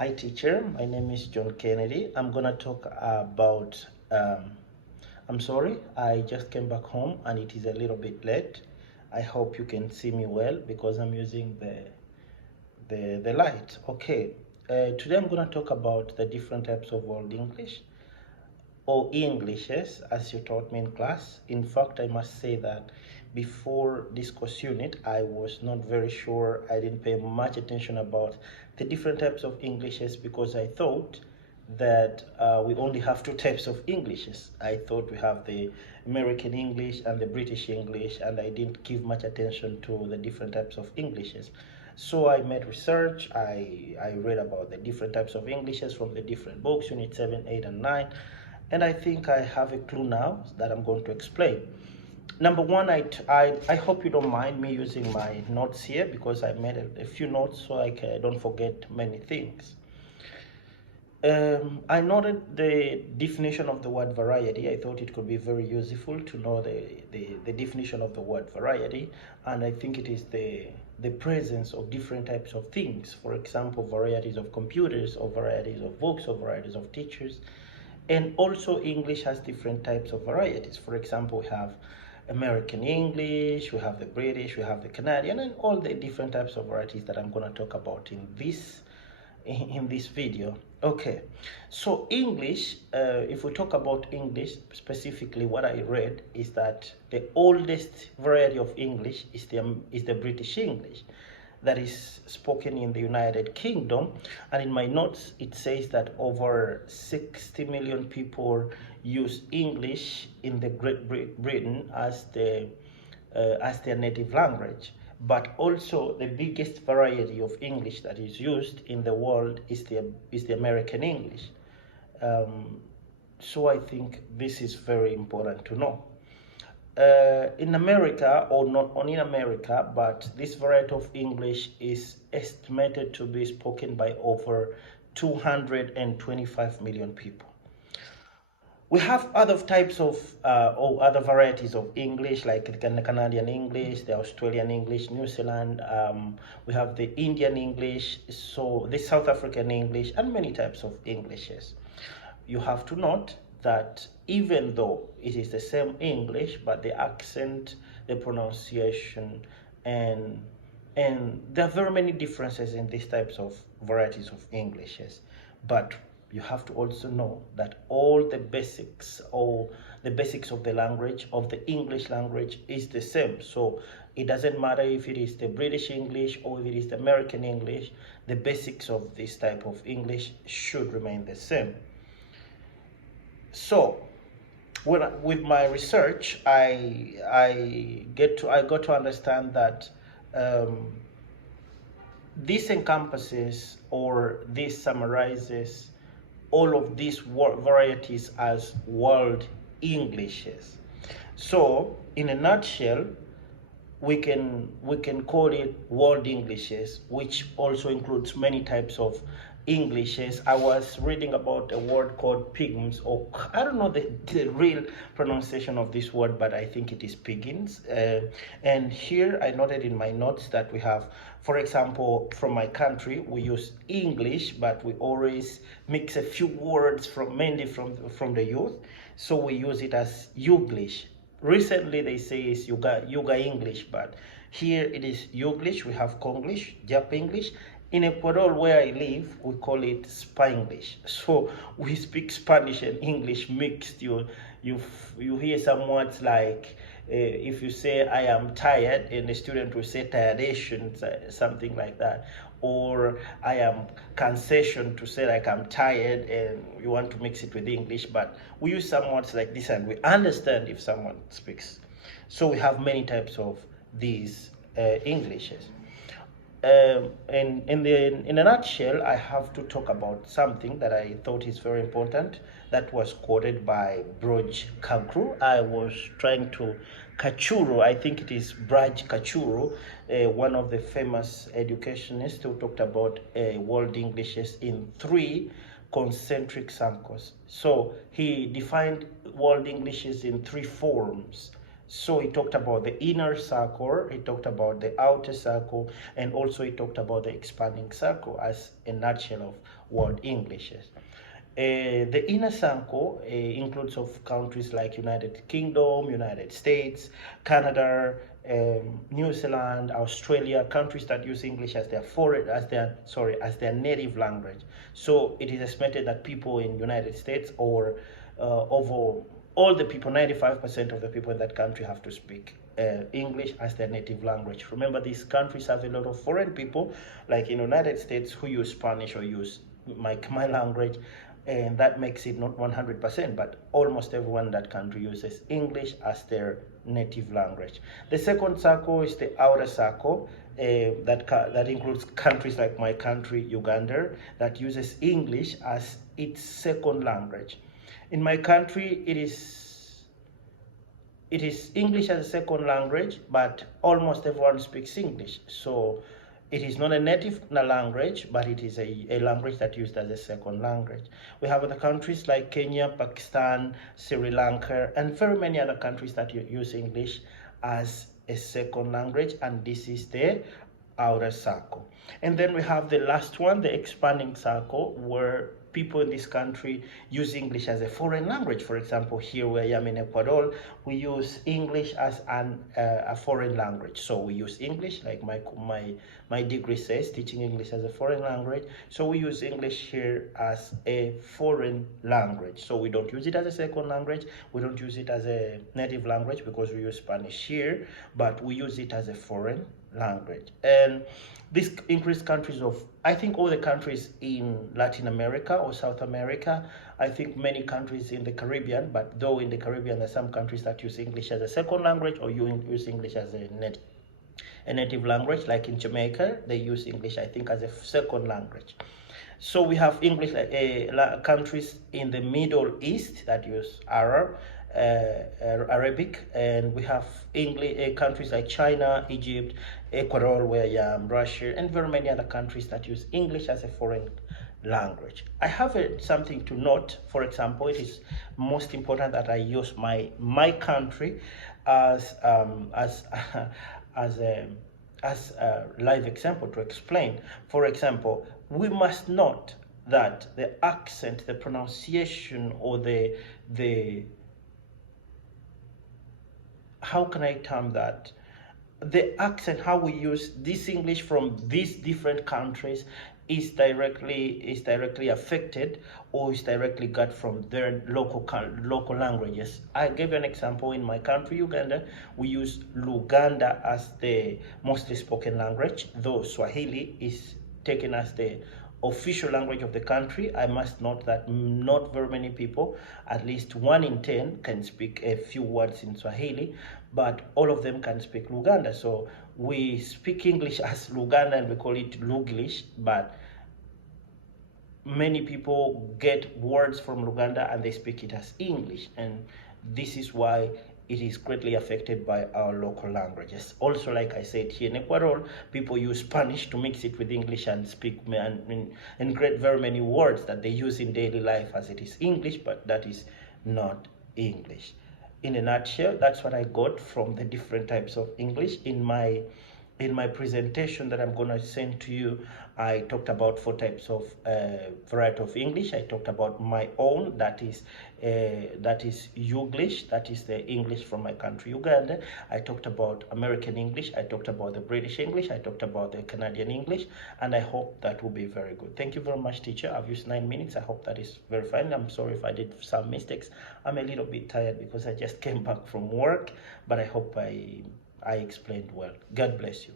Hi teacher, my name is John Kennedy. I'm gonna talk about, I'm sorry, I just came back home and it is a little bit late. I hope you can see me well because I'm using the light. Okay, today I'm gonna talk about the different types of Old English or Englishes as you taught me in class. In fact, I must say that before this course unit, I was not very sure. I didn't pay much attention about the different types of Englishes because I thought that we only have two types of Englishes. I thought we have the American English and the British English, and I didn't give much attention to the different types of Englishes. So I made research, I read about the different types of Englishes from the different books, Unit 7, 8, and 9, and I think I have a clue now that I'm going to explain. Number one, I hope you don't mind me using my notes here because I made a few notes so I don't forget many things. I noted the definition of the word variety. I thought it could be very useful to know the definition of the word variety, and I think it is the presence of different types of things. For example, varieties of computers, or varieties of books, or varieties of teachers. And also English has different types of varieties. For example, we have American English, we have the British, we have the Canadian, and all the different types of varieties that I'm going to talk about in this video. Okay, so English, if we talk about English specifically, what I read is that the oldest variety of English is the British English that is spoken in the United Kingdom. And in my notes, it says that over 60 million people use English in the Great Britain as their native language. But also the biggest variety of English that is used in the world is the American English. So I think this is very important to know. In America, or not only in America, but this variety of English is estimated to be spoken by over 225 million people. We have other types of or other varieties of English, like the Canadian English, the Australian English, New Zealand. We have the Indian English, so the South African English, and many types of Englishes. You have to note that even though it is the same English, but the accent, the pronunciation, and there are very many differences in these types of varieties of Englishes. But you have to also know that all the basics of the language, of the English language, is the same. So it doesn't matter if it is the British English or if it is the American English, the basics of this type of English should remain the same. So with my research, I got to understand that this encompasses, or this summarizes, all of these varieties as world Englishes. So in a nutshell, we can call it world Englishes, which also includes many types of Englishes. I was reading about a word called pigms, or I don't know the real pronunciation of this word, but I think it is piggins. And here I noted in my notes that we have, for example, from my country, we use English, but we always mix a few words mainly from the youth. So we use it as Youglish. Recently they say it's Yuga English, but here it is Youglish. We have Konglish, Jap English. In Ecuador, where I live, we call it Spanglish. So we speak Spanish and English mixed. You hear some words like if you say I am tired, and the student will say tiredation, something like that. Or I am cansation, to say like I'm tired, and you want to mix it with English, but we use some words like this and we understand if someone speaks. So we have many types of these Englishes. And in a nutshell, I have to talk about something that I thought is very important, that was quoted by Broj Kankru. I was trying to Kachuru, I think it is Braj Kachuru, one of the famous educationists, who talked about world Englishes in 3 concentric circles. So he defined world Englishes in 3 forms. So he talked about the inner circle, he talked about the outer circle, and also he talked about the expanding circle as a nutshell of World Englishes. The inner circle includes of countries like United Kingdom, United States, Canada, New Zealand, Australia, countries that use English as their as their native language. So it is estimated that people in United States or over all the people, 95% of the people in that country have to speak English as their native language. Remember, these countries have a lot of foreign people, like in the United States, who use Spanish or use my language, and that makes it not 100%, but almost everyone in that country uses English as their native language. The second circle is the outer circle. That includes countries like my country, Uganda, that uses English as its second language. In my country, it is English as a second language, but almost everyone speaks English. So it is not a native language, but it is a language that used as a second language. We have other countries like Kenya, Pakistan, Sri Lanka, and very many other countries that use English as a second language, and this is the outer circle. And then we have the last one, the expanding circle, where people in this country use English as a foreign language. For example, here where I am in Ecuador, we use English as a foreign language. So we use English, like my degree says, teaching English as a foreign language. So we use English here as a foreign language. So we don't use it as a second language. We don't use it as a native language because we use Spanish here, but we use it as a foreign language. And this increased countries of, I think all the countries in Latin America or South America, I think many countries in the Caribbean, but though in the Caribbean there are some countries that use English as a second language or use English as a native language, like in Jamaica, they use English, I think, as a second language. So we have English countries in the Middle East that use Arabic, and we have English countries like China, Egypt, Ecuador, where I am, Russia, and very many other countries that use English as a foreign language. I have something to note. For example, it is most important that I use my country as as a live example to explain. For example, we must note that the accent, the pronunciation, or the how can I term that? The accent, how we use this English from these different countries is directly affected or is directly got from their local languages. I gave you an example. In my country, Uganda, we use Luganda as the mostly spoken language, though Swahili is taken as the official language of the country. I must note that not very many people, at least 1 in 10, can speak a few words in Swahili, but all of them can speak Luganda. So we speak English as Luganda and we call it Luglish, but many people get words from Luganda and they speak it as English, and this is why it is greatly affected by our local languages. Also, like I said, here in Ecuador, people use Spanish to mix it with English and speak and create very many words that they use in daily life as it is English, but that is not English. In a nutshell, that's what I got from the different types of English. In my presentation that I'm going to send to you, I talked about 4 types of variety of English. I talked about my own, that is Youglish, that is the English from my country, Uganda. I talked about American English. I talked about the British English. I talked about the Canadian English, and I hope that will be very good. Thank you very much, teacher. I've used 9 minutes. I hope that is very fine. I'm sorry if I did some mistakes. I'm a little bit tired because I just came back from work, but I hope I explained well. God bless you.